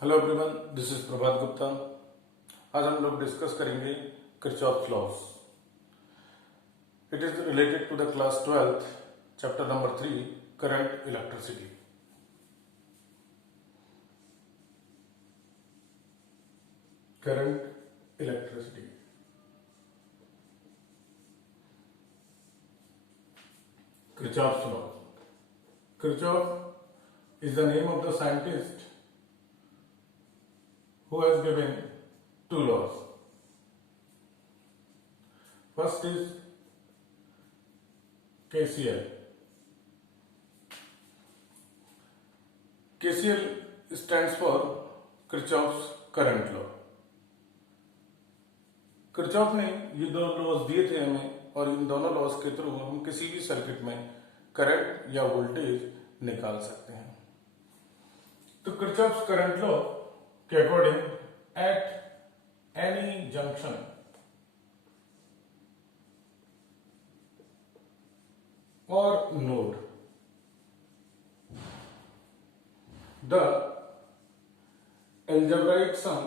Hello everyone, this is Prabhat Gupta. आज हम लोग डिस्कस करेंगे Kirchhoff laws. It is related to the class 12th chapter number 3 current electricity. Current electricity Kirchhoff law. Kirchhoff is the name of the scientist who has given two laws. First is KCL. KCL stands for Kirchhoff's current law. Kirchhoff ने ये दो laws दिए थे हमें और इन दोनों laws के through हम किसी भी सर्किट में करंट या वोल्टेज निकाल सकते हैं। तो किरचॉफ्स करंट लॉ के अकॉर्डिंग एट एनी जंक्शन और node the algebraic sum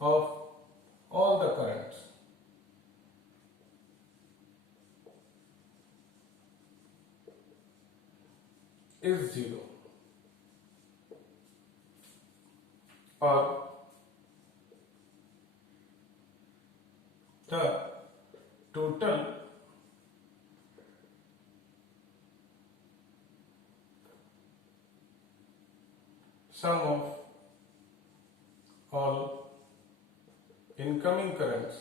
of all the currents is zero, or the total sum of all incoming currents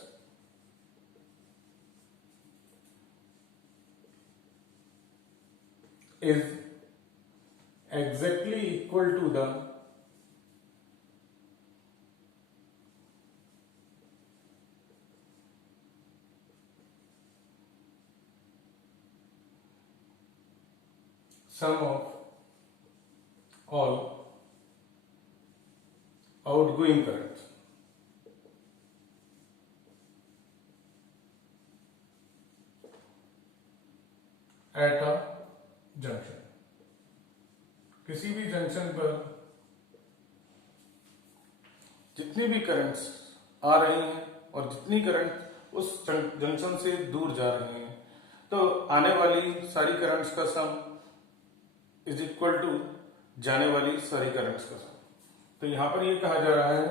is exactly equal to the sum of all outgoing currents at a junction। किसी भी junction पर जितनी भी currents आ रही हैं और जितनी current उस जंक्शन से दूर जा रही हैं, तो आने वाली सारी करंट्स का सम इज इक्वल टू जाने वाली सारी करंट्स का सम। तो यहां पर ये कहा जा रहा है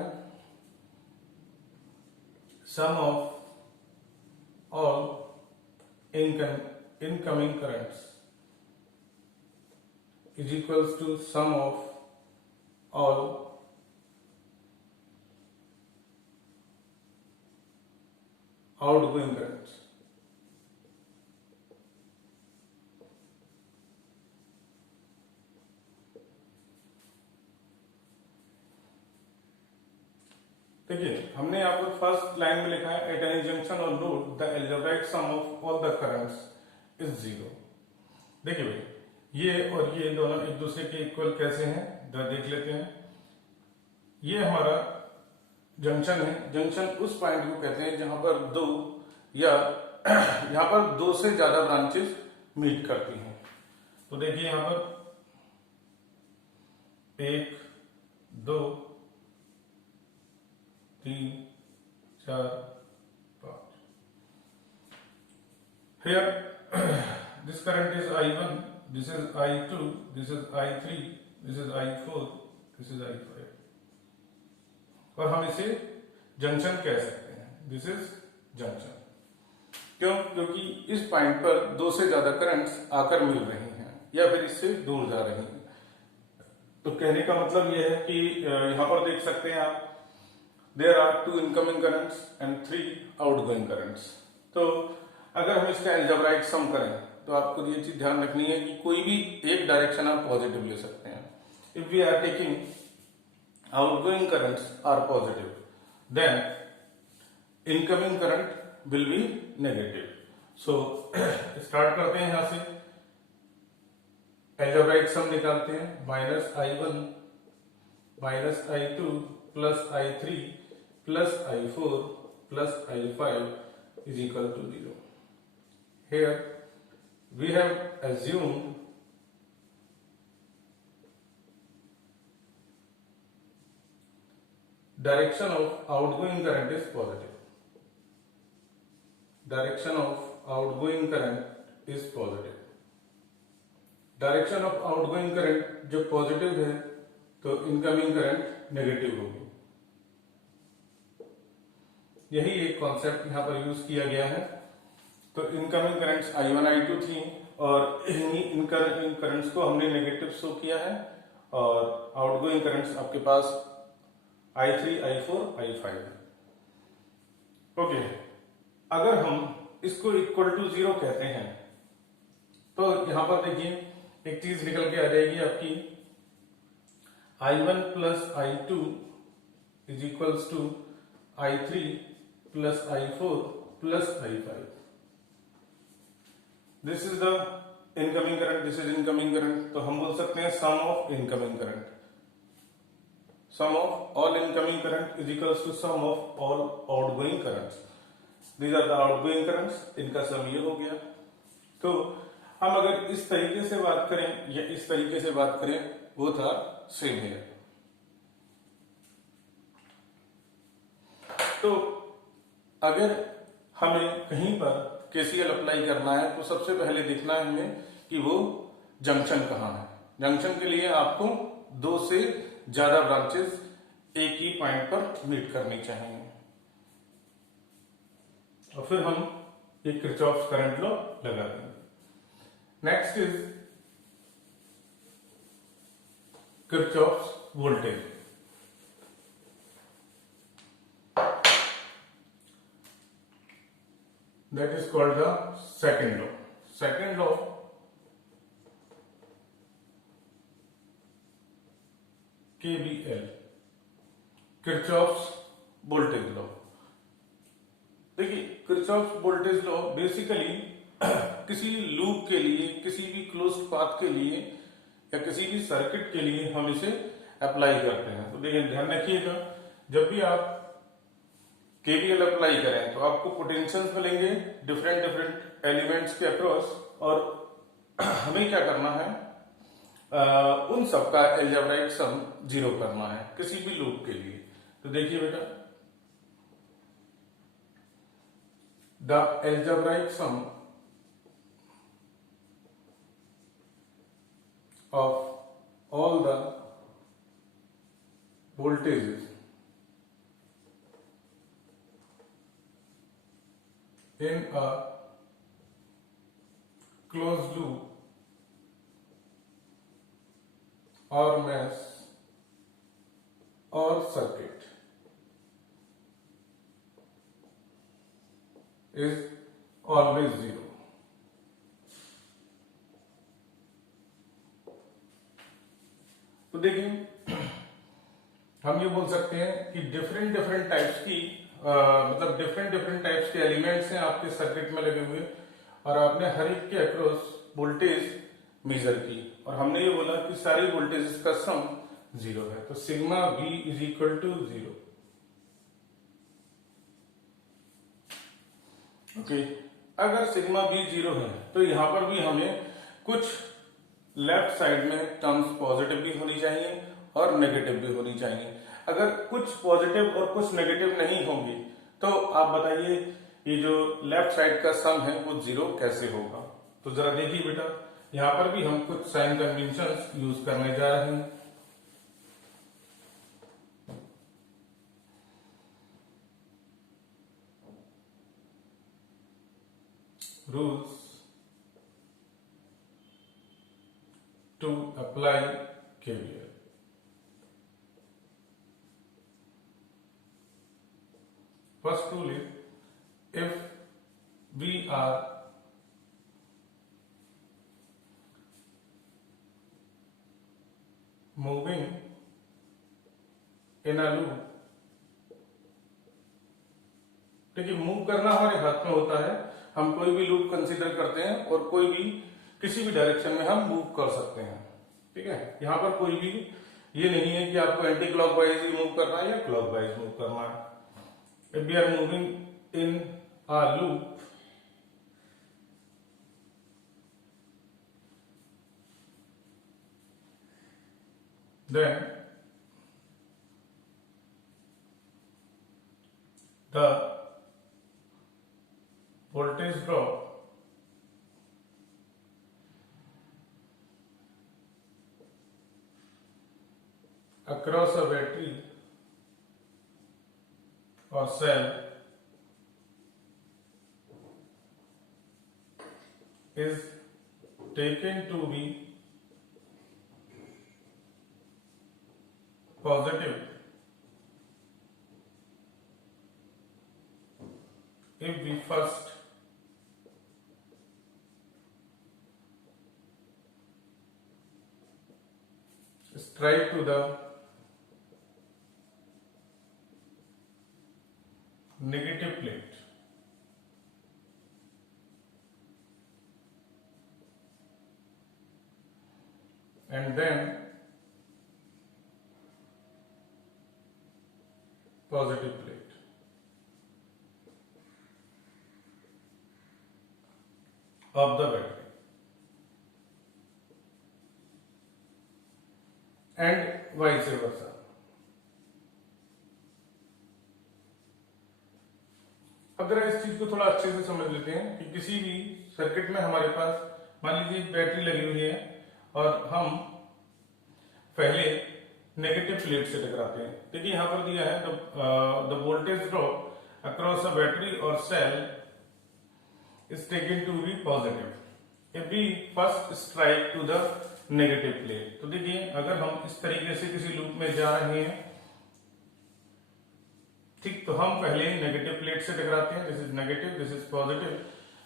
sum of all incoming currents is equals to sum of all outgoing currents। देखिए, हमने यहाँ पर फर्स्ट लाइन में लिखा है एट एनी जंक्शन और node the algebraic sum of all the currents is zero. देखिए भाई, ये और ये दोनों एक दूसरे के इक्वल कैसे हैं देख लेते हैं। ये हमारा जंक्शन है। जंक्शन उस पॉइंट को कहते हैं जहां पर दो या यहां पर दो से ज्यादा ब्रांचेस मीट करती हैं। तो देखिए यहां पर एक, दो, तीन, चार, पांच। Here this current is I1, this is I2, this is I3, this is I4, this is I5, और हम इसे जंक्शन कह सकते हैं। This is junction. क्यों? क्योंकि इस पॉइंट पर दो से ज्यादा करंट्स आकर मिल रही हैं या फिर इससे दूर जा रही हैं। तो कहने का मतलब यह है कि यहां पर देख सकते हैं आप, there are two incoming currents and three outgoing currents. तो अगर हम इसका अलजेब्राइक सम करें तो आपको ये चीज ध्यान रखनी है कि कोई भी एक डायरेक्शन आप पॉजिटिव ले सकते हैं। If we are taking outgoing currents are positive, then incoming current will be negative. So start करते हैं यहां से, अलजेब्राइक सम निकालते हैं। Minus I1 minus I2 plus I3 plus I4 plus I5 is equal to 0। Here we have assumed direction of outgoing current is positive. Direction of outgoing current is positive. Direction of outgoing current जो positive है तो incoming current negative होगी। यही एक concept यहां पर use किया गया है। तो इनकमिंग करंट्स I1 I2 थी और इन करंट्स को हमने नेगेटिव शो किया है और आउटगोइंग करंट्स आपके पास I3 I4 I5। ओके, अगर हम इसको इक्वल टू 0 कहते हैं तो यहां पर देखिए एक चीज निकल के आ जाएगी आपकी I1 plus I2 is equals to I3 plus I4 plus I5। This is the incoming current, this is incoming current. तो हम बोल सकते हैं sum of incoming current, sum of all incoming current is equals to sum of all outgoing currents. These are the outgoing currents, इनका sum ये हो गया। तो हम अगर इस तरीके से बात करें या इस तरीके से बात करें, वो था सेम है। तो अगर हमें कहीं पर केसीएल अप्लाई करना है तो सबसे पहले देखना है हमें कि वो जंक्शन कहां है। जंक्शन के लिए आपको 2 से ज्यादा ब्रांचेस एक ही पॉइंट पर मीट करनी चाहिए और फिर हम एक किरचॉफ्स करंट लॉ लगा देंगे। Next is Kirchhoff's voltage. That is called the second law. Second law KVL, Kirchhoff's voltage law. देखिए किरचॉफ्स वोल्टेज लॉ बेसिकली किसी लूप के लिए, किसी भी क्लोज्ड पाथ के लिए या किसी भी सर्किट के लिए हम इसे अप्लाई करते हैं। तो देखिए ध्यान रखिएगा, जब भी आप केवीएल अप्लाई करें तो आपको पोटेंशियल्स मिलेंगे डिफरेंट डिफरेंट एलिमेंट्स के अक्रॉस और हमें क्या करना है, उन सबका एल्जेब्राइक सम 0 करना है किसी भी लूप के लिए। तो देखिए बेटा, the algebraic sum of all the voltages in a closed loop or mesh or circuit is always 0। तो देखिए हम ये बोल सकते हैं कि डिफरेंट डिफरेंट टाइप्स की मतलब डिफरेंट डिफरेंट टाइप्स के एलिमेंट्स हैं आपके सर्किट में लगे हुए और आपने हर एक के अक्रॉस वोल्टेज मेजर की और हमने ये बोला कि सारी वोल्टेजेस का सम 0 है। तो sigma V is equal to 0। Okay, अगर सिग्मा V 0 है तो यहां पर भी हमें कुछ लेफ्ट साइड में टर्म्स पॉजिटिव भी होनी चाहिए और नेगेटिव भी होनी चाहिए। अगर कुछ पॉजिटिव और कुछ नेगेटिव नहीं होंगी तो आप बताइए ये जो लेफ्ट साइड का सम है वो 0 कैसे होगा। तो जरा देखिए बेटा, यहां पर भी हम कुछ साइन कन्वेंशंस यूज करने जा रहे हैं। Rules to apply KVL. First rule is, if we are moving in a loop, देखिए मूव करना हमारे हाथ में होता है। हम कोई भी लूप कंसीडर करते हैं और कोई भी किसी भी डायरेक्शन में हम मूव कर सकते हैं। ठीक है, यहां पर कोई भी ये नहीं है कि आपको एंटी क्लॉकवाइज ही मूव करना है या क्लॉकवाइज मूव करना है। If we are moving in a loop, then the voltage drop across a battery or cell is taken to be positive if we first strike to the negative plate. And then positive plate. Of the battery. And vice versa. अब जरा इस चीज को थोड़ा अच्छे से समझ लेते हैं कि किसी भी सर्किट में हमारे पास मान लीजिए बैटरी लगी हुई है और हम पहले नेगेटिव प्लेट से टकराते हैं। देखिए यहां पर दिया है the voltage drop across a battery और cell is taken to be positive if we first strike to the negative plate. तो देखिए अगर हम इस तरीके से किसी लूप में जा रहे हैं, ठीक, तो हम पहले नेगेटिव प्लेट से टकराते हैं, this is negative, this is positive,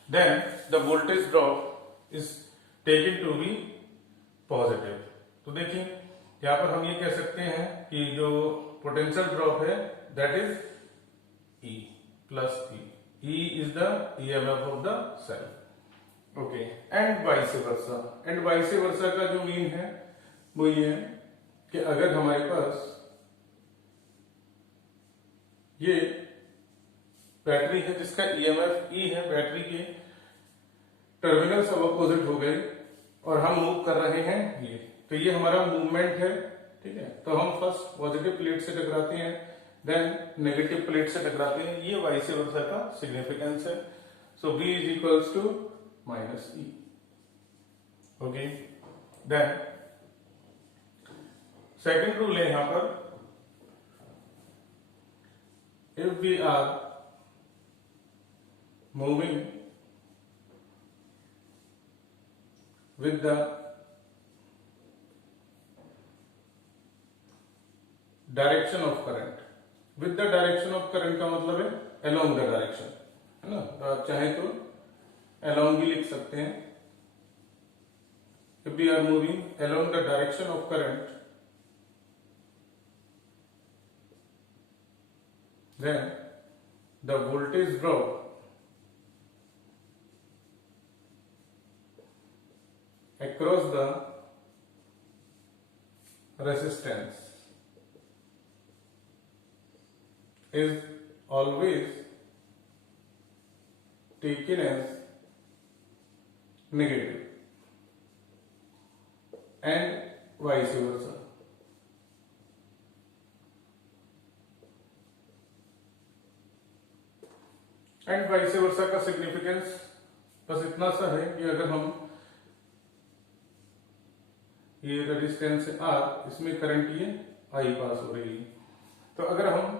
then the voltage drop is taken to be positive. तो देखिए यहां पर हम ये कह सकते हैं कि जो पोटेंशियल ड्रॉप है that is E plus E is the EMF of the cell. Okay, and vice versa. And vice versa का जो मीन है वो ये है कि अगर हमारे पास ये बैटरी है जिसका EMF E है, बैटरी के टर्मिनल सब अपोजिट हो गए और हम मूव कर रहे हैं ये, तो ये हमारा मूवमेंट है, ठीक है। तो हम फर्स्ट पॉजिटिव प्लेट से टकराते हैं, देन नेगेटिव प्लेट से टकराते हैं, ये वाइस वर्सा का सिग्निफिकेंस है। So B is equals to minus E। Okay, then second rule है यहां पर, if we are moving with the direction of current, with the direction of current का मतलब है along the direction, है ना। तो आप चाहे तो along भी लिख सकते हैं। if we are moving along the direction of current, then the voltage drop across the resistance is always taken as negative and vice versa। And vice versa का सिग्निफिकेंस बस इतना सा है कि अगर हम ये रेजिस्टेंस R, इसमें करंट ये I पास हो रही है, तो अगर हम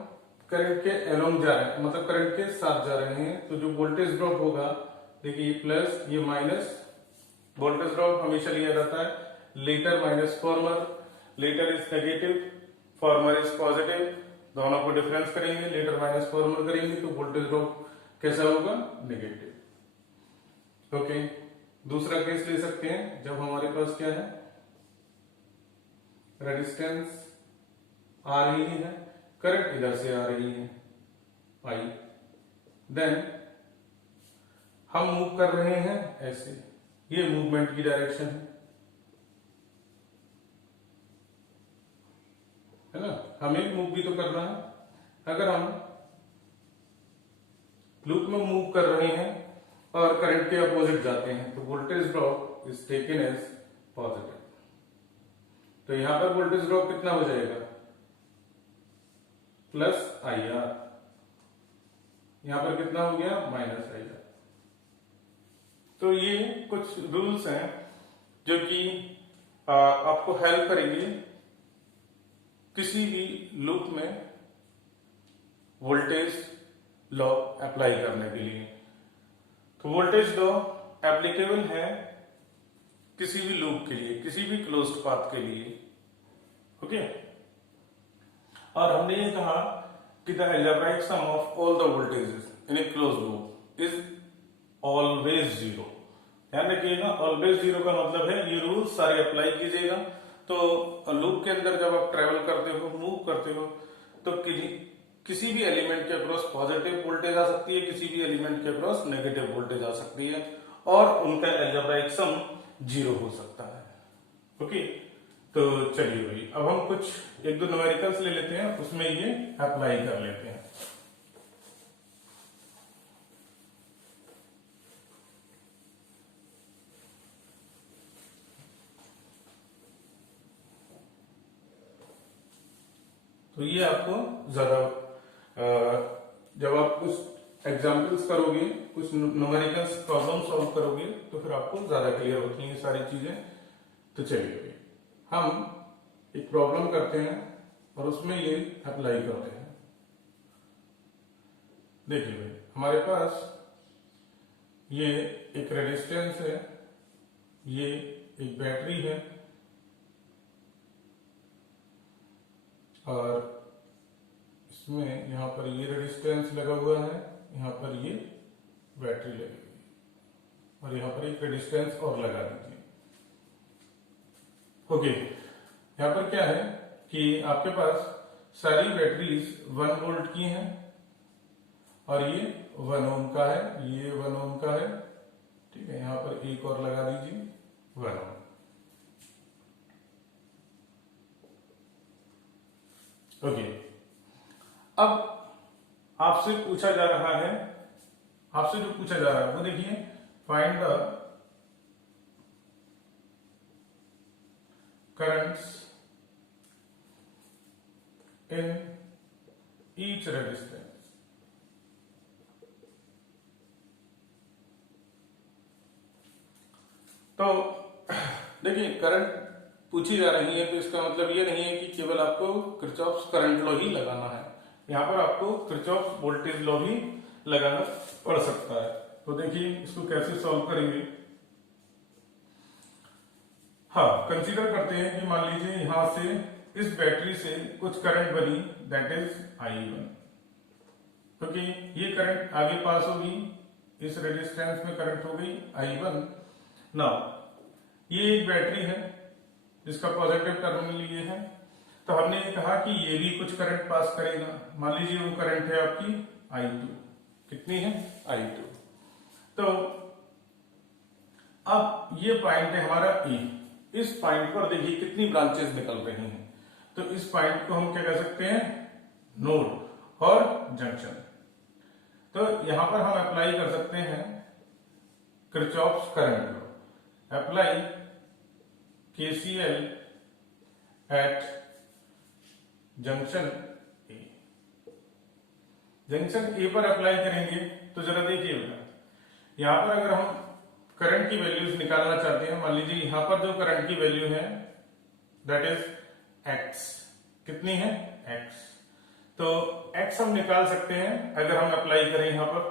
करंट के अलोंग जा रहे हैं, मतलब करंट के साथ जा रहे हैं, तो जो वोल्टेज ड्रॉप होगा, देखिए ये प्लस ये माइनस, वोल्टेज ड्रॉप हमेशा लिया जाता है litre minus farmer, litre is negative, farmer is positive, दोनों को डिफरेंस करेंगे, लीटर माइनस फॉर्मर करेंगे तो वोल्टेज ड्रॉप कैसा होगा, नेगेटिव। ओके, दूसरा केस ले सकते हैं जब हमारे पास क्या है, रेजिस्टेंस आ रही है, करंट इधर से आ रही है I, देन हम मूव कर रहे हैं ऐसे, ये मूवमेंट की डायरेक्शन है ना, हमें मूव भी तो करना है। अगर हम लूप में मूव कर रहे हैं और करंट के अपोजिट जाते हैं तो voltage drop is taken as positive. तो यहां पर वोल्टेज ड्रॉप कितना हो जाएगा, प्लस IR। यहां पर कितना हो गया, माइनस आएगा। तो ये कुछ रूल्स हैं जो कि आपको हेल्प करेंगे किसी भी लूप में वोल्टेज लॉ अप्लाई करने के लिए। तो वोल्टेज लॉ एप्लीकेबल है किसी भी लूप के लिए, किसी भी क्लोज्ड पाथ के लिए। ओके, और हमने ये कहा कि the algebraic sum of all the voltages in a close loop is always zero. ध्यान रखिएगा, ऑलवेज जीरो का मतलब है ये रूल सारे अप्लाई कीजिएगा। तो लूप के अंदर जब आप ट्रेवल करते हो, मूव करते हो, तो किसी भी एलिमेंट के अक्रॉस पॉजिटिव वोल्टेज आ सकती है, किसी भी एलिमेंट के अक्रॉस नेगेटिव वोल्टेज आ सकती है, और उनका अलजेब्राइक सम जीरो हो सकता है। ओके, तो चलिए भाई, अब हम कुछ एक दो न्यूमेरिकल्स ले लेते हैं, उसमें ये अप्लाई कर लेते हैं। तो ये आपको ज्यादा जब आप कुछ एग्जाम्पल्स करोगे, कुछ न्यूमेरिकल्स प्रॉब्लम सॉल्व करोगे, तो फिर आपको ज्यादा क्लियर होती हैं ये सारी चीजें। तो चलिए हम एक प्रॉब्लम करते हैं और उसमें ये अप्लाई करते हैं। देखिए भाई, हमारे पास ये एक रेजिस्टेंस है, ये एक बैटरी है, और इसमें यहां पर ये रेजिस्टेंस लगा हुआ है, यहां पर ये बैटरी लगी हुई है, और यहां पर एक रेजिस्टेंस और लगा दीजिए। ओके, यहां पर क्या है कि आपके पास सारी बैटरीज 1 वोल्ट की हैं, और ये 1 ओम का है, ये 1 ओम का है। ठीक है, यहां पर एक और लगा दीजिए 1 ओम। ओके, अब आपसे पूछा जा रहा है, आपसे जो पूछा जा रहा है वो देखिए, find the currents in each resistance. तो देखिए, करंट पूछी जा रही है, तो इसका मतलब ये नहीं है कि केवल आपको किरचॉफ्स करंट लॉ ही लगाना है, यहां पर आपको किरचॉफ्स वोल्टेज लॉ भी लगाना पड़ सकता है। तो देखिए इसको कैसे सॉल्व करेंगे। हाँ, कंसीडर करते हैं कि मान लीजिए यहां से इस बैटरी से कुछ करंट बनी, दैट इज I1। क्योंकि ये करंट आगे पास होगी, इस रेजिस्टेंस में करंट हो गई I1। नाउ ये एक बैटरी है जिसका पॉजिटिव टर्मिनल ये है, तो हमने ये कहा कि ये भी कुछ करंट पास करेगा। मान लीजिए वो करंट है आपकी I2। कितनी है? I2। तो अब ये पॉइंट है हमारा E। इस पॉइंट पर देखिए कितनी ब्रांचेस निकल रही हैं, तो इस पॉइंट को हम क्या कह सकते हैं? नोड और जंक्शन। तो यहां पर हम अप्लाई कर सकते हैं Kirchhoff's current law. Apply KCL at junction A. Junction A पर अप्लाई करेंगे तो जरा देखिएगा, यहां पर अगर हम करंट की वैल्यूज निकालना चाहते हैं, मान लीजिए यहां पर जो करंट की वैल्यू है दैट इज x। कितनी है? x। तो x हम निकाल सकते हैं अगर हम अप्लाई करें यहां पर।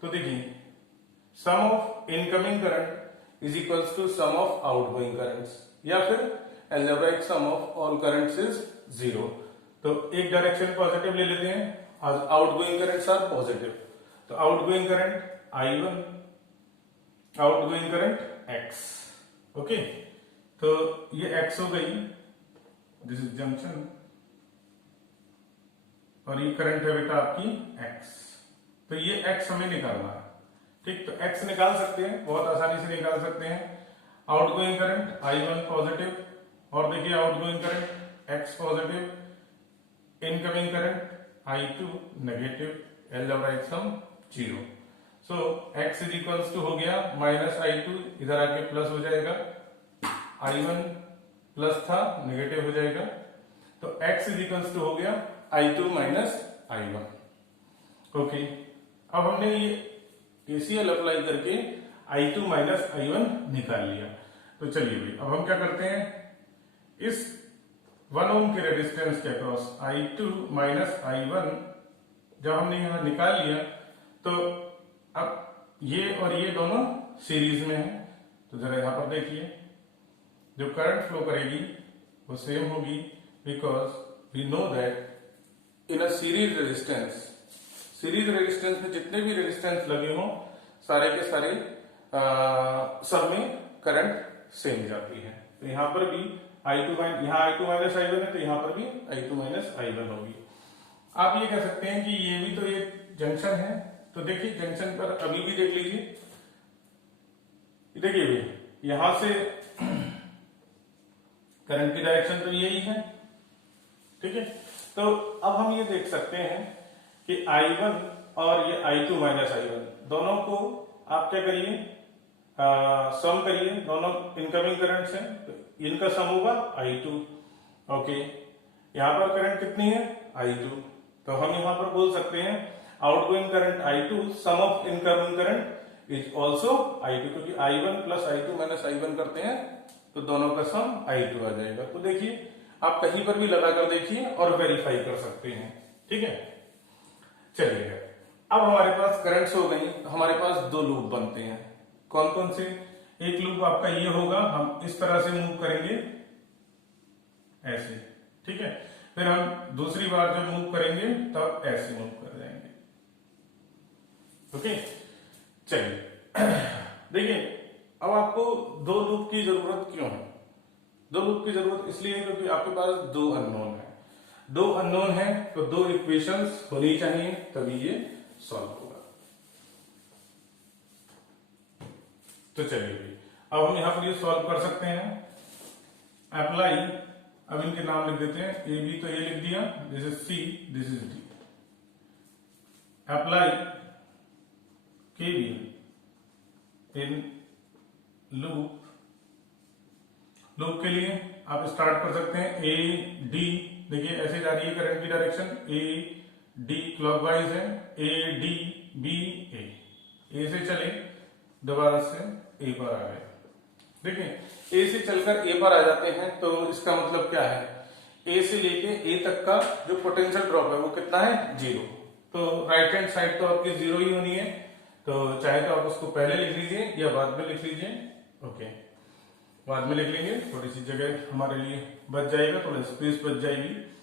तो देखिए, sum of incoming current is equals to sum of outgoing currents, या फिर algebraic sum of all currents is 0। तो एक डायरेक्शन पॉजिटिव ले लेते हैं, आउटगोइंग करंट्स आर पॉजिटिव, तो outgoing current I1, outgoing current X। Okay, तो ये X हो गई, दिस इज जंक्शन, और ये करंट है बेटा आपकी X। तो ये X हमें निकालना है। ठीक, तो X निकाल सकते हैं, बहुत आसानी से निकाल सकते हैं। आउटगोइंग करंट I1 पॉजिटिव, और देखिए outgoing current X positive, incoming current I2 negative, algebraic sum 0। So x is equals to हो गया -I2, इधर आके प्लस हो जाएगा, I1 प्लस था नेगेटिव हो जाएगा, तो x इज इक्वल्स टू हो गया I2 माइनस I1। ओके, अब हमने ये KCL अप्लाई करके I2 माइनस I1 निकाल लिया। तो चलिए भाई अब हम क्या करते हैं, इस 1 ओम के रेजिस्टेंस के अक्रॉस I2 माइनस I1 जब हमने यहां निकाल लिया तो अब ये और ये दोनों सीरीज में है। तो जरा यहां पर देखिए, जो करंट फ्लो करेगी वो सेम होगी, because we know that in a series resistance में जितने भी रेजिस्टेंस लगे हों सारे के सारे सब में करंट सेम जाती है। तो यहां पर भी यहाँ I2 माइनस I1 है, तो यहां पर भी I2 माइनस I1 होगी। आप ये कह सकते हैं कि ये भी तो एक जंक्शन है, तो देखिए जंक्शन पर अभी भी देख लीजिए, देखिए भाई यहां से करंट की डायरेक्शन तो यही है, ठीक है। तो अब हम ये देख सकते हैं कि I1 और ये I2 माइनस I1 दोनों को आप क्या करिए, सम करिए, दोनों इनकमिंग करंट्स हैं, तो इनका सम होगा I2। ओके, यहां पर करंट कितनी है I2, तो हम यहां पर बोल सकते हैं outgoing current I2 sum of incoming current is also I2, क्योंकि I1 plus I2 minus I1 करते हैं तो दोनों का सम I2 आ जाएगा। तो देखिए आप कहीं पर भी लगा कर देखिए और वेरीफाई कर सकते हैं, ठीक है। चलिए अब हमारे पास करंट्स हो गई, तो हमारे पास दो लूप बनते हैं। कौन कौन से, एक लूप आपका ये होगा, हम इस तरह से मूव करेंगे ऐसे, ठीक है। फिर हम दूसरी बार जब मूव करेंगे तब ऐसे मूव कर जाएंगे, ओके। चलिए देखिए अब आपको दो लूप की जरूरत क्यों है, दो लूप की जरूरत इसलिए है क्योंकि आपके पास दो अननोन है, दो अननोन है तो दो इक्वेशंस होनी चाहिए तभी ये सॉल्व होगा। तो चलिए भाई अब हम यहां पर ये सॉल्व कर सकते हैं। अप्लाई, अब इनके नाम लिख देते हैं, ए बी तो ये लिख दिया, this is C, this is D. Apply KVL in loop, loop के लिए आप स्टार्ट कर सकते हैं ए डी, देखिए ऐसे जा रही है करंट की डायरेक्शन, ए डी क्लॉकवाइज है, ए डी बी ए से चले दोबारा से ए पर आ गए, देखिए ए से चलकर ए पर आ जाते हैं, तो इसका मतलब क्या है, ए से लेके ए तक का जो पोटेंशियल ड्रॉप है वो कितना है, 0। तो राइट हैंड साइड तो आपकी 0 ही होनी है, तो चाहे तो आप उसको पहले लिख लीजिए या बाद में लिख लीजिए, ओके बाद में लिख लेंगे, थोड़ी सी जगह हमारे लिए बच जाएगा, थोड़ा स्पेस बच जाएगी।